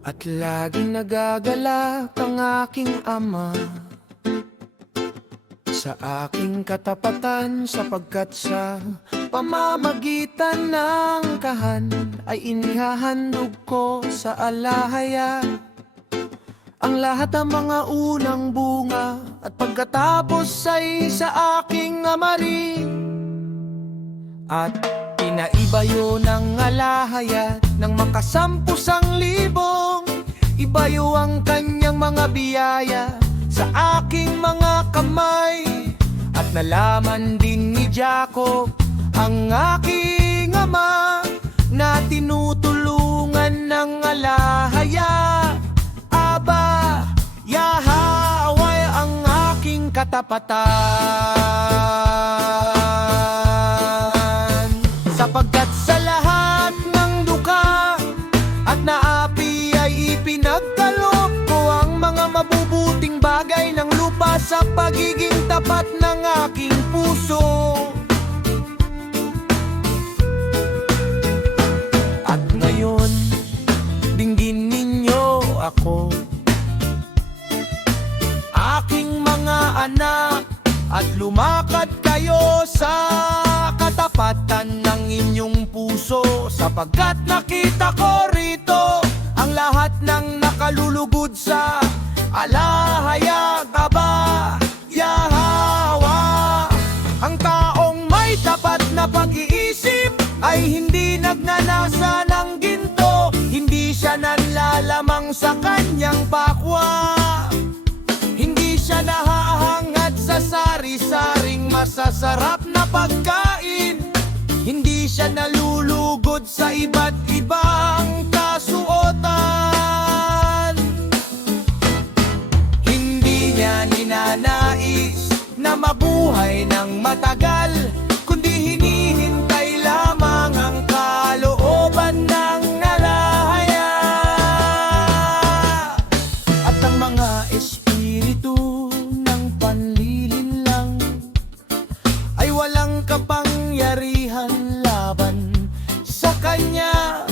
At laging nagagalak ang aking ama sa aking katapatan, sapagkat sa pamamagitan ng kahan ay inihahandog ko sa alahaya ang lahat ng mga unang bunga, at pagkatapos ay sa aking ama rin. At pinaibayo ng alahaya ng makasampusang libong, ibayo ang kanyang mga biyaya sa aking mga kamay. At nalaman din ni Jacob, ang aking ama, na tinutulungan ng alahaya. Aba, Yahweh ang aking katapatan. Sapagkat sa lahat ng duka at naapi ay ipinagkaloob ko ang mga mabubuting bagay ng lupa sa pagiging tapat ng aking puso. At ngayon, dinggin ninyo ako, aking mga anak, at lumakad kayo sa katapatan ng inyong puso, sapagkat nakita ko rito ang lahat ng nakalulugod sa alahayag. Aba, Yahweh, ang taong may tapat na pag-iisip ay hindi nagnanasa ng ginto, hindi siya nanlalamang sa kanyang pakwa, hindi siya nahahangad sa sari-saring masasarap na pagkain, hindi siya nalulugod sa iba't ibang kasuotan, hindi niya ninanais na mabuhay ng matagal, kundi hinihintay lamang ang kalooban ng alahaya. At ang mga espiritu ng panlilinlang ay walang kapangyarihan laban sa kanya,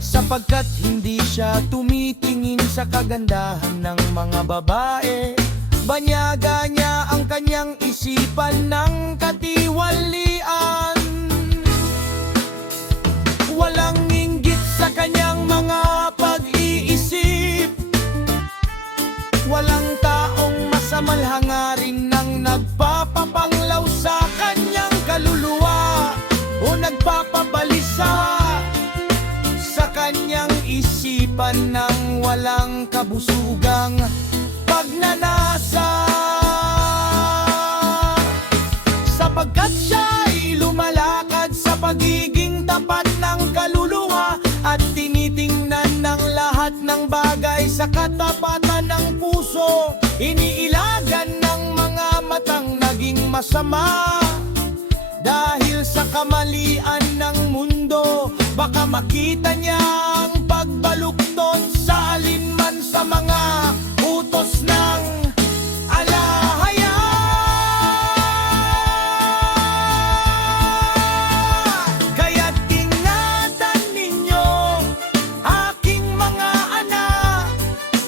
sapagkat hindi siya tumitingin sa kagandahan ng mga babae. Banyaga niya ang kanyang isipan ng katiwalian, walang inggit sa kanyang mga pag-iisip, walang taong masamang hangarin ng nagpapapanglaw sa kanyang kaluluwa o nagpapabalisa sa kanyang isipan ng walang kabusugang pagnanasa, sapagkat siya'y lumalakad sa pagiging tapat ng kaluluwa at tinitingnan ng lahat ng bagay sa katapatan ng puso. Iniilagan ng mga matang naging masama dahil sa kamalian ng mundo. Baka makita niya ang pagbaluktot sa alinman sa mga utos ng alahaya. Kaya't ingatan ninyo, aking mga anak,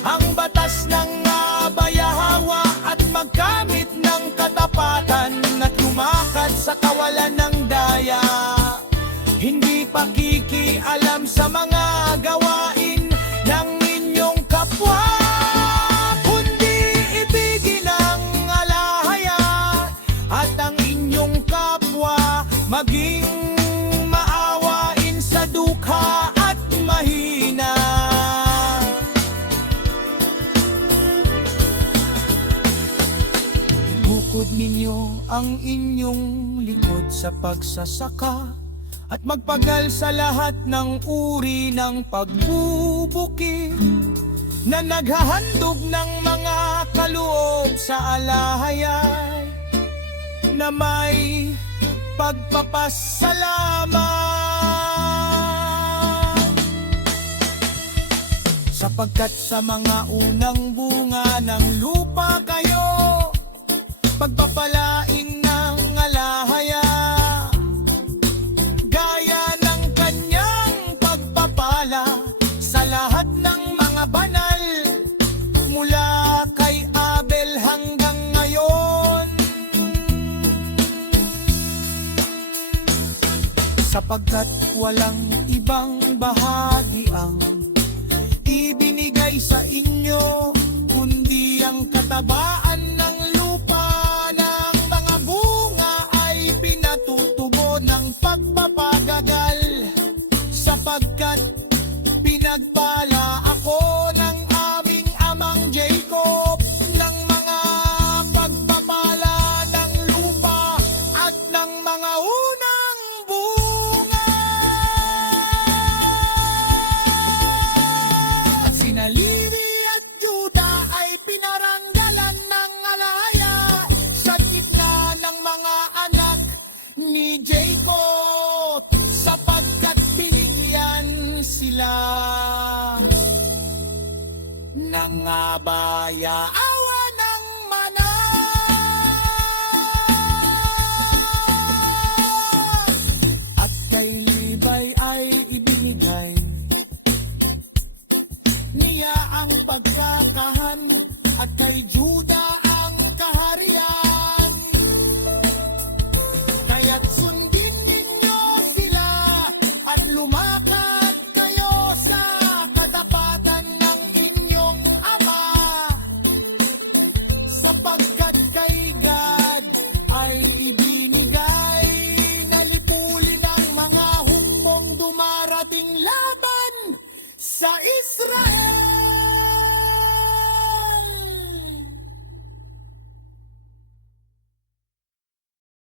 ang batas ng abayahawa, at magkamit ng katapatan at lumakad sa kawalan ng daya. Hindi pakikialam sa mga gawain ng inyong kapwa, kundi ibigin ang alahaya at ang inyong kapwa, maging maawain sa dukha at mahina. Bukod ninyo ang inyong likod sa pagsasaka at magpagal sa lahat ng uri ng pagbubukid na naghahandog ng mga kaloob sa alahayay na may pagpapasalamat. Sapagkat sa mga unang bunga ng lupa kayo pagpapalain ng alahaya, gaya ng kanyang pagpapala sa lahat ng mga sapagkat walang ibang bahagi ang ibinigay sa inyo, kundi ang katabaan ng lupa. Ng mga bunga ay pinatutubo ng pagpapagagal, sapagkat pinagpala ako ng aming amang Jacob ng mga pagpapala ng lupa at ng mga unang bunga. At sina Levi at Juda ay pinaranggalan ng alaya sa gitna ng mga anak ni Jacob, sapagkat binigyan sila ng abaya-awa ng mana. At kay Libay ay ibinigay niya ang pagkakahan, at kay Juda ang kaharian. Kaya't sundin ninyo sila at lumakad kayo sa katapatan ng inyong ama, sapagkat